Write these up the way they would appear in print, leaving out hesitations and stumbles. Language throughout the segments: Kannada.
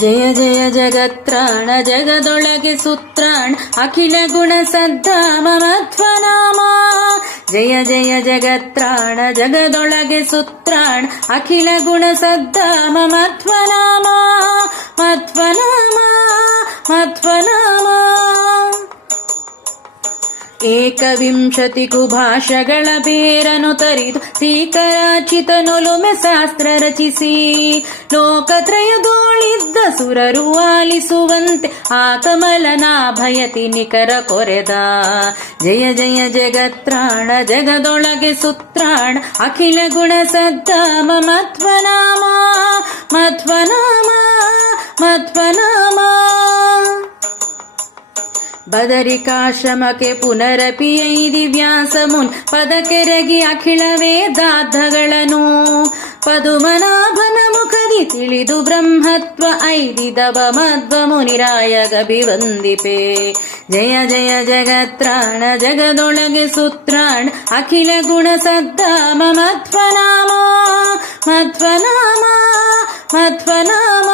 ಜಯ ಜಯ ಜಗತ್ರಾಣ ಜಗದೊಳಗೆ ಸುತ್ರಾಣ ಅಖಿಲ ಗುಣ ಸದ್ಧಾಮ ಮಧ್ವನಾಮ. ಜಯ ಜಯ ಜಗತ್ರಾಣ ಜಗದೊಳಗೆ ಸುತ್ರಾಣ ಅಖಿಲ ಗುಣ ಸದ್ಧಾಮ ಮಧ್ವನಾಮ ಮಧ್ವನಾಮ ಮಧ್ವನಾಮ. ಏಕವಿಂಶತಿಗೂ ಭಾಷಗಳ ಬೇರನು ತರಿದು ಶ್ರೀಕರಾಚಿತನೊಲುಮೆ ಶಾಸ್ತ್ರ ರಚಿಸಿ ಲೋಕತ್ರಯದೋಳಿದ್ದ ಸುರರು ಆಲಿಸುವಂತೆ ಆ ಕಮಲನಾಭಯತಿ ನಿಕರ ಕೊರೆದ. ಜಯ ಜಯ ಜಗತ್ರಾಣ ಜಗದೊಳಗೆ ಸುತ್ರಾಣ ಅಖಿಲ ಗುಣ ಸದ್ಧಾಮ ಮಧ್ವನಾಮ ಮಧ್ವನಾಮ ಮಧ್ವನಾಮ. ಬದರಿಕಾಶ್ರಮಕ್ಕೆ ಪುನರಪಿ ವ್ಯಾಸ ಮುನ್ ಪದಕೆರಗಿ ಅಖಿಲ ವೇದಾರ್ಥಗಳನ್ನು ಪದುಮನಾಭನ ಮುಖದಿ ತಿಳಿದು ಬ್ರಹ್ಮತ್ವ ಐದಿದವ ಮಧ್ವ ಮುನಿರಾಯಗಭಿವಂದಿಪೆ. ಜಯ ಜಯ ಜಗತ್ರಾಣ ಜಗದೊಳಗೆ ಸುತ್ರಾಣ ಅಖಿಲ ಗುಣ ಸದ್ಧಾಮ ಮಧ್ವನಾಮ ಮಧ್ವನಾಮ ಮಧ್ವನಾಮ.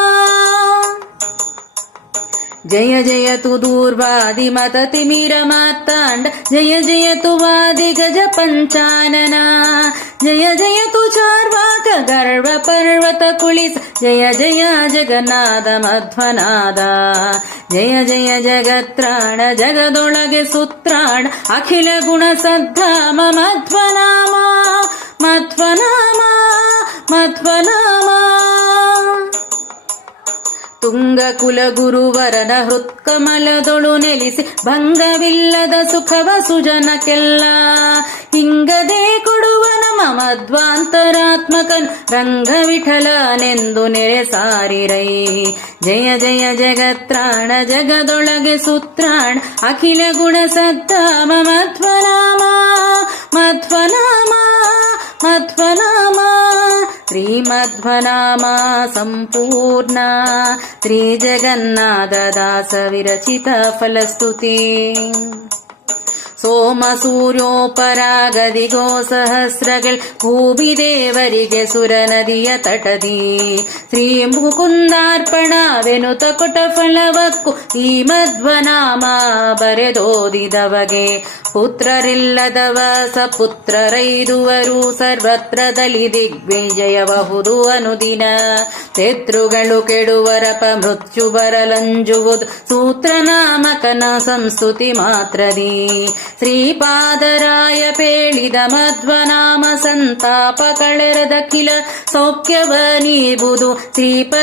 ಜಯ ಜಯತು ದೂರ್ವಾದಿ ಮತ ತಿಮಿರ ಮಾರ್ತಾಂಡ ಜಯ ಜಯತು ವಾದಿ ಗಜ ಪಂಚಾನನ. ಜಯ ಜಯತು ಚಾರ್ವಾಕ ಗರ್ವ ಪರ್ವತ ಕುಳಿಸ ಜಯ ಜಯ ಜಗನ್ನಾಥ ಮಧ್ವನಾದ. ಜಯ ಜಯ ಜಗತ್ರಾಣ ಜಗದೊಳಗೆ ಸುತ್ರಾಣ ಅಖಿಲ ಗುಣ ಸದ್ಧಾಮ ಮಧ್ವನಾಮ ಮಧ್ವನಾಮ ಮಧ್ವನಾಮ. ತುಂಗ ಕುಲ ಗುರುವರನ ಹೃತ್ಕಮಲದೊಳು ನೆಲೆಸಿ ಭಂಗವಿಲ್ಲದ ಸುಖವ ಸುಜನಕ್ಕೆಲ್ಲ ಹಿಂಗದೆ ಕೊಡುವ ನಮ ಮಧ್ವಾಂತರಾತ್ಮಕನ್ ರಂಗವಿಠಲನೆಂದು ನೆರೆ ಸಾರಿರೈ. ಜಯ ಜಯ ಜಗತ್ರಾಣ ಜಗದೊಳಗೆ ಸುತ್ರಾಣ ಅಖಿಲ ಗುಣ ಸದ್ಧಾಮ ಮಧ್ವನಾಮ ಮಧ್ವನಾಮ ಮಧ್ವನಾಮ. ಶ್ರೀಮಧ್ವನಾಮ ಸಂಪೂರ್ಣ ಶ್ರೀ ಜಗನ್ನಾಥದಾಸ ವಿರಚಿತ ಫಲಸ್ತುತಿ. ಸೋಮ ಸೂರ್ಯೋಪರಾಗದಿಗೋ ಸಹಸ್ರಗಳ್ ಭೂಮಿದೇವರಿಗೆ ಸುರ ನದಿಯ ತಟದಿ ಶ್ರೀ ಮುಕುಂದಾರ್ಪಣವೆನುತ ಕೊಟ ಫಲವಕ್ಕೂ ಈ ಮಧ್ವನಾಮ ಬರೆದೋದಿದವಗೆ ಪುತ್ರರಿಲ್ಲದವ ಸಪುತ್ರರೈದುವರು ಸರ್ವತ್ರದಲ್ಲಿ ದಿಗ್ವಿಜಯಬಹುದು ಅನುದಿನ. ಶತ್ರುಗಳು ಕೆಡುವರಪ ಮೃತ್ಯು ಬರಲಂಜುವುದು ಸೂತ್ರನಾಮಕನ ಸಂಸ್ತುತಿ ಮಾತ್ರದಿ. ಶ್ರೀಪಾದರಾಯ ಪೇಳಿದ ಮಧ್ವನಾಮ ಸಂತಾಪ ಕಳೆರದಖಿಲ ಸೌಖ್ಯವ ನೀಬುದು ಶ್ರೀಪ